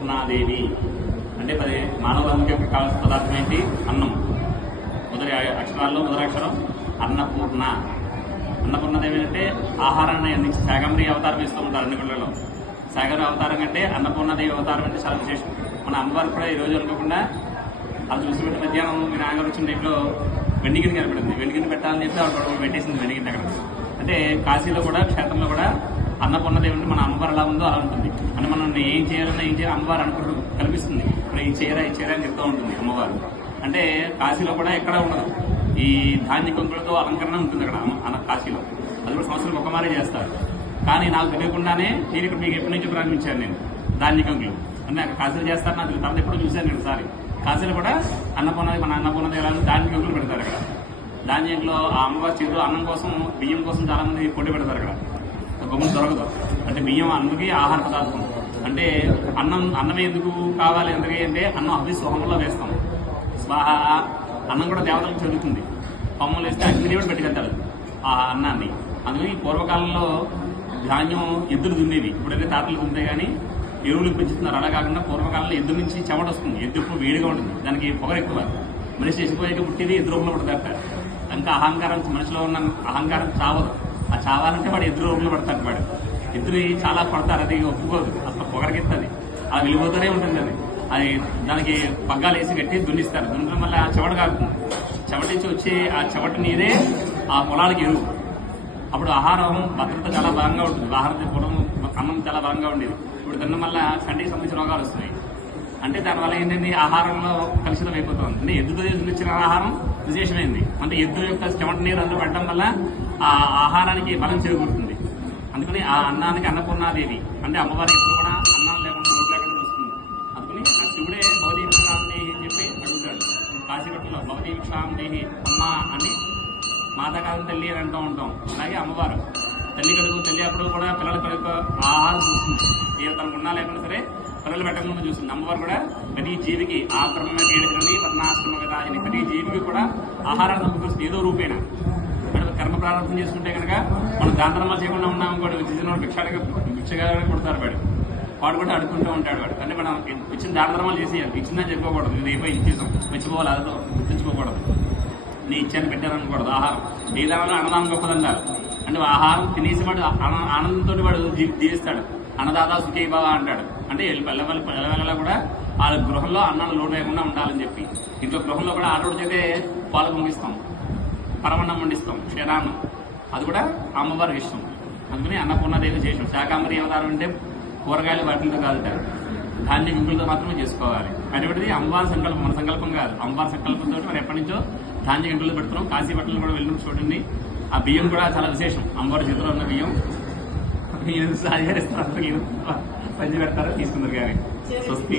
అన్నపూర్ణాదేవి అంటే మానవులందరికీ కావాల్సిన పదార్థం ఏంటి? అన్నం. మొదటి అక్షరాల్లో మొదటి అక్షరం అన్నపూర్ణ. అన్నపూర్ణదేవి అంటే ఆహారాన్ని అందించి శాకంబరి అవతారం ఇస్తూ ఉంటారు అన్ని గుళ్ళలో. శాకంబరి అవతారం కంటే అన్నపూర్ణదేవి అవతారం అంటే చాలా విశేషం. మన అమ్మవారు కూడా ఈరోజు అనుకోకుండా అది చూసిపెట్టి మధ్యాహ్నం మీ నాన్నగారు వచ్చిన టైంలో వెండిగిని కనపడింది. వెండిగిని పెట్టాలని చెప్పి ఆవిడ పెట్టేసింది వెండిగిని అక్కడ. అంటే కాశీలో కూడా క్షేత్రంలో కూడా అన్నపూర్ణదేవి అంటే మన అమ్మవారు ఎలా ఉందో అలా ఉంటుంది. అంటే మనం ఏం చేయాలన్నా ఏం చేయాలి అమ్మవారు అనుకుంటూ కల్పిస్తుంది. ఇప్పుడు ఇది చేయరా అని చెప్తూ ఉంటుంది అమ్మవారు. అంటే కాశీలో కూడా ఎక్కడ ఉండదు ఈ ధాన్య కొంకులతో అలంకరణ ఉంటుంది అక్కడ కాశీలో. అది కూడా సంవత్సరం ఒక మారే చేస్తారు. కానీ నాకు తెలియకుండానే నేను ఇక్కడ మీకు ఎప్పటి నుంచో ప్రారంభించాను నేను ధాన్య కొంకులు. అంటే అక్కడ కాశీలో చేస్తారు నాకు తర్వాత ఎప్పుడో చూశాను నేను ఒకసారి. కాశీలో కూడా మన అన్నపూర్ణది ఎలా ధాన్య కొంకులు పెడతారు అక్కడ. ధాన్యంలో ఆ అమ్మవారి చేతిలో అన్నం కోసం బియ్యం కోసం చాలా మంది పొడి పెడతారు అక్కడ. గమ్ములు దొరకదు. అంటే బియ్యం అందుకే ఆహార పదార్థం. అంటే అన్నమే ఎందుకు కావాలి ఎందుకంటే అన్నం అభిస్వహంలో వేస్తాం. స్వాహ అన్నం కూడా దేవతలకు చదువుతుంది. కొమ్మలు వేస్తే అగ్నిదేవుడు పెట్టుకెళ్తాడు ఆ అన్నాన్ని. అందుకని పూర్వకాలంలో ధాన్యం ఎద్దులు దున్నేవి. ఇప్పుడైతే తాతలు దున్నే కానీ ఎరువులు పెంచుతున్నారు. అలా కాకుండా పూర్వకాలంలో ఎద్దు నుంచి చెమట వస్తుంది. ఎద్దు ఎప్పుడు వేడిగా ఉంటుంది. దానికి పొగ ఎక్కువ. మనిషి చచ్చిపోయాక పుట్టేది ఎద్దు రూపంలో పడతారట. ఇంకా అహంకారం మనిషిలో ఉన్న అహంకారం చావదు. ఆ చావాలంటే వాడు ఎద్దు రూపంలో పడతాడు. వాడు ఎద్దుని చాలా పడతారు. అది ఒప్పుకోదు. అసలు పొగరకెత్తది. అలా వెళ్ళిపోతూనే ఉంటుంది. అది దానికి పగ్గాలు వేసి కట్టి దున్నిస్తారు. దున్నడం వల్ల ఆ చెమట కాకుండా చెమట నుంచి వచ్చే ఆ చెమట నీరే ఆ పొలాలకి ఎరువు. అప్పుడు ఆహారం భద్రత చాలా బలంగా ఉంటుంది. పొలం అన్నం చాలా బలంగా ఉండేది. ఇప్పుడు తినడం వల్ల కంటికి సంబంధించిన రోగాలు వస్తున్నాయి. అంటే దానివల్ల ఏంటంటే ఆహారంలో కలుషితం అయిపోతుంది. అంటే ఎద్దుతో ఇచ్చిన ఆహారం విశేషమైంది. అంటే ఎద్దు యొక్క చెమట నీరు అందులో పెట్టడం వల్ల ఆ ఆహారానికి బలం చేకూరుతుంది. అందుకని ఆ అన్నానికి అన్నపూర్ణాదేవి అంటే అమ్మవారి ఎప్పుడు కూడా అన్నం లేకుండా నోట్ లేకుండా చూస్తుంది. అందుకని ఆ శివుడే భవదీ విక్షాందేహి అని చెప్పి అడుగుతాడు కాశీపట్నంలో. భవదీ విక్షాందేహి అమ్మ అని మాతాకాలం తల్లి అని అంటూ ఉంటాం. అలాగే అమ్మవారు తల్లి కడుగు తల్లి అప్పుడు కూడా పిల్లల కడుగు ఆహారం చూస్తుంది. ఏ తనకు ఉన్నా లేకుండా సరే పిల్లలు పెట్టకుండా చూస్తుంది. అమ్మవారు కూడా ప్రతి జీవికి ఆక్రమణ కేడుకుని పద్నాశ్రమ కదా అని ప్రతి జీవికి కూడా ఆహారాన్ని సమకూరుస్తుంది ఏదో రూపేణ. కర్మ ప్రారంభం చేసుకుంటే కనుక మనం దాంతరమా చేయకుండా ఉన్నాం కూడా భిక్షగా కొడతారు వాడు కూడా అడుక్కుంటూ ఉంటాడు వాడు. అంటే మనం ఇచ్చిన దానధర్మాలు చేసేయాలి. ఇచ్చిందని చెప్పుకోకూడదు. ఇది అయిపోయి ఇచ్చేసాం మెచ్చిపోవాలి. అదో గుర్తించుకోకూడదు. నీ ఇచ్చాను పెట్టారనకూడదు. ఆహారం ఏ దానిలో అన్నదానం గొప్పదన్నారు. అంటే ఆహారం తినేసి వాడు ఆనందంతో వాడు జీవిస్తాడు. అన్నదాత సుఖీభావ అంటాడు. అంటే పిల్లల కూడా ఆ గృహంలో అన్నాలు లోటు లేకుండా ఉండాలని చెప్పి ఇంట్లో గృహంలో కూడా ఆటోడు చేతే పాలు పంపిస్తాం, పరమన్నం వండిస్తాం, క్షీరాన్నం. అది కూడా అమ్మవారికి ఇష్టం. అందుకని అన్నపూర్ణాదేవి చేసాం. శాకాంబరి అవతారం అంటే కూరగాయలు వాటితో కాదుట ధాన్య గుంపులతో మాత్రమే చేసుకోవాలి. అటువంటిది అమ్మవారి సంకల్పం, మన సంకల్పం కాదు. అమ్మవారి సంకల్పంతో మనం ఎప్పటి నుంచో ధాన్య గంటలు పెడుతున్నాం. కాశీ బట్టలు కూడా వెళ్ళినప్పుడు చూడండి. ఆ బియ్యం కూడా చాలా విశేషం. అమ్మవారి చేతిలో ఉన్న బియ్యం పంచి పెడతారు తీసుకుందరు కానీ స్వస్తి